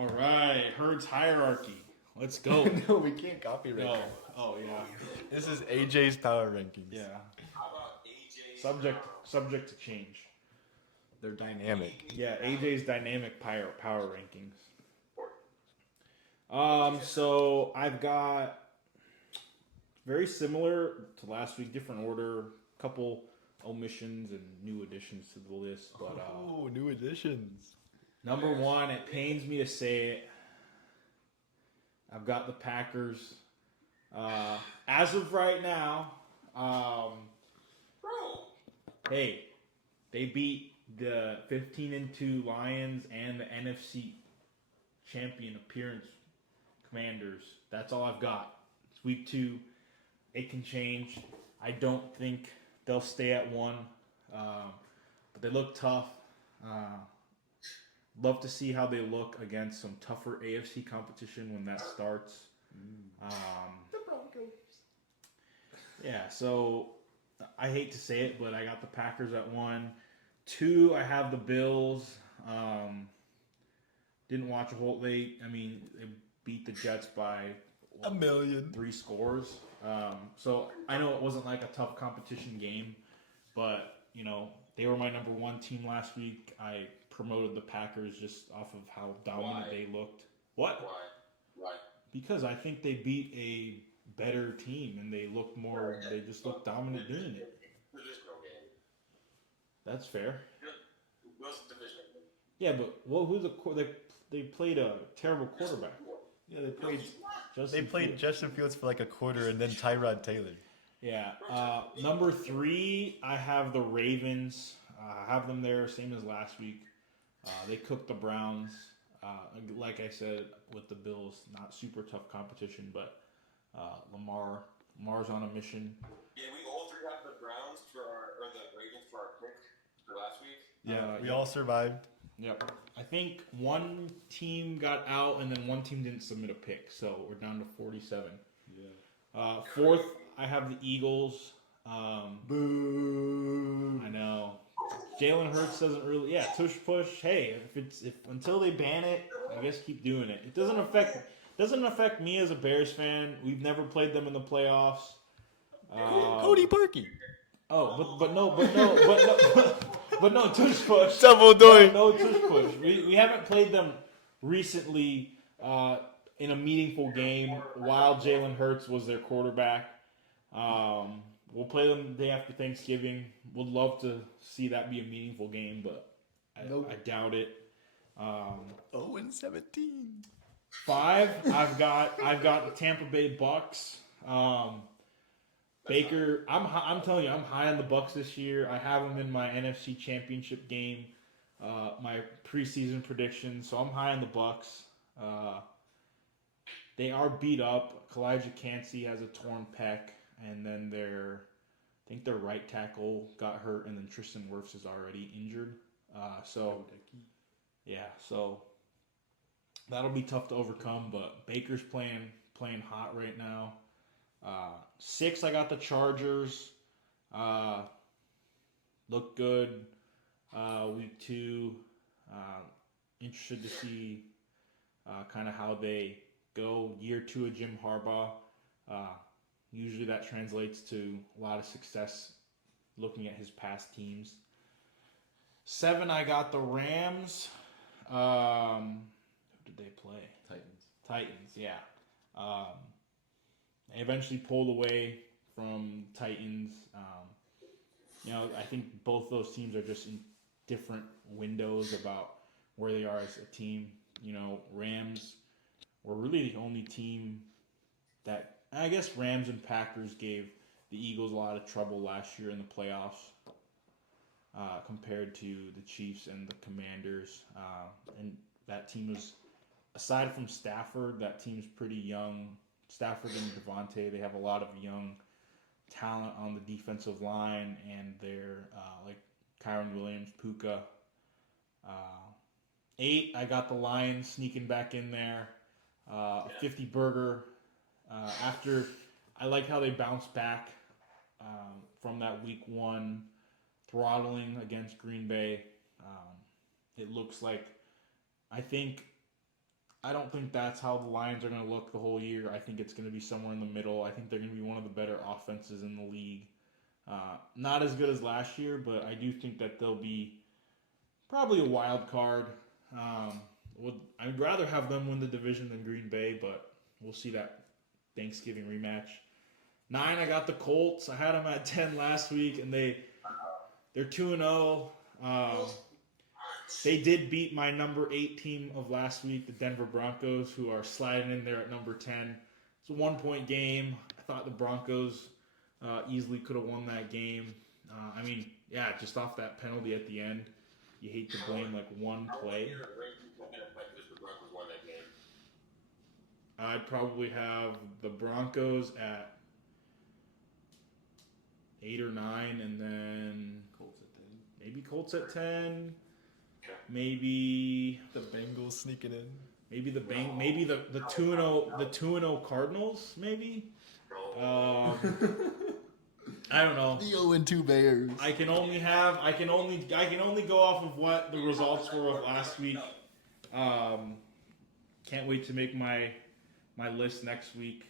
All right, Herd's hierarchy. Let's go. No, we can't copyright. No. Oh yeah. This is AJ's power rankings. Yeah. How about AJ? Subject to change. They're dynamic. Yeah, AJ's dynamic power rankings. So I've got very similar to last week, different order, couple omissions and new additions to the list. But New additions. number one, it pains me to say it, I've got the Packers. As of right now, hey, they beat the 15-2 Lions and the NFC champion appearance Commanders. That's all I've got. It's week 2. It can change. I don't think they'll stay at 1, but they look tough. Love to see how they look against some tougher AFC competition when that starts. The Broncos. Yeah, so I hate to say it, but I got the Packers at 1. 2, I have the Bills. Didn't watch a whole. They beat the Jets by a million. 3 scores. So I know it wasn't like a tough competition game, but they were my number 1 team last week. I promoted the Packers just off of how dominant they looked. What? Why? Because I think they beat a better team and they looked more. They just looked dominant doing it. Divisional game. That's fair. What's the divisional game? Yeah, but they played a terrible quarterback. Yeah, they played. Justin They played Fields. Justin Fields for like a quarter, and then Tyrod Taylor. Yeah. Number 3, I have the Ravens. I have them there, same as last week. They cooked the Browns. Like I said, with the Bills, not super tough competition, but Lamar's on a mission. Yeah, we all 3 have the Browns or the Ravens for our pick for last week. Yeah, we all survived. Yep. I think one team got out and then one team didn't submit a pick, so we're down to 47. Yeah. 4th, I have the Eagles. Boo. I know. Jalen Hurts doesn't really. Yeah, tush push. Hey, if until they ban it, I guess keep doing it. It doesn't affect me as a Bears fan. We've never played them in the playoffs. Cody Parkey. Oh, but no, but no tush push. Double doink. No tush push. We haven't played them recently in a meaningful game while Jalen Hurts was their quarterback. We'll play them the day after Thanksgiving. Would love to see that be a meaningful game, but I doubt it. 0-17. 5, I've got the Tampa Bay Bucks. Baker, I'm telling you, I'm high on the Bucks this year. I have them in my NFC Championship game, my preseason predictions. So I'm high on the Bucks. They are beat up. Kalijah Cansey has a torn pec, and then I think their right tackle got hurt, and then Tristan Wirfs is already injured. So that'll be tough to overcome. But Baker's playing hot right now. 6, I got the Chargers. Look good. Week 2, interested to see kind of how they go. Year 2 of Jim Harbaugh. Usually that translates to a lot of success looking at his past teams. 7, I got the Rams. Who did they play? Titans, yeah. They eventually pulled away from Titans. I think both those teams are just in different windows about where they are as a team. Rams were really the only team that, I guess Rams and Packers gave the Eagles a lot of trouble last year in the playoffs compared to the Chiefs and the Commanders. And that team was, aside from Stafford, that team's pretty young. Stafford and Devontae, they have a lot of young talent on the defensive line, and they're like Kyron Williams, Puka. 8, I got the Lions sneaking back in there. A 50 burger. After, I like how they bounced back from that week 1 throttling against Green Bay. It looks like, I think I don't think that's how the Lions are going to look the whole year. I think it's going to be somewhere in the middle. I think they're going to be one of the better offenses in the league. Not as good as last year, but I do think that they'll be probably a wild card. I'd rather have them win the division than Green Bay, but we'll see that Thanksgiving rematch. 9, I got the Colts. I had them at 10 last week, and they're 2-0. They did beat my number 8 team of last week, the Denver Broncos, who are sliding in there at number 10. It's a 1-point game. I thought the Broncos easily could have won that game. Just off that penalty at the end, you hate to blame like one play. I'd probably have the Broncos at 8 or 9, and then maybe Colts at 10. Maybe The Bengals sneaking in. maybe the 2-0 Cardinals. Maybe. I don't know. The 0-2 Bears. I can only go off of what the results were of last week. Can't wait to make my list next week.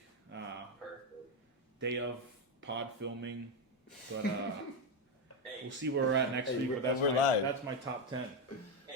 Day of pod filming, but we'll see where we're at next week. But that's my top 10.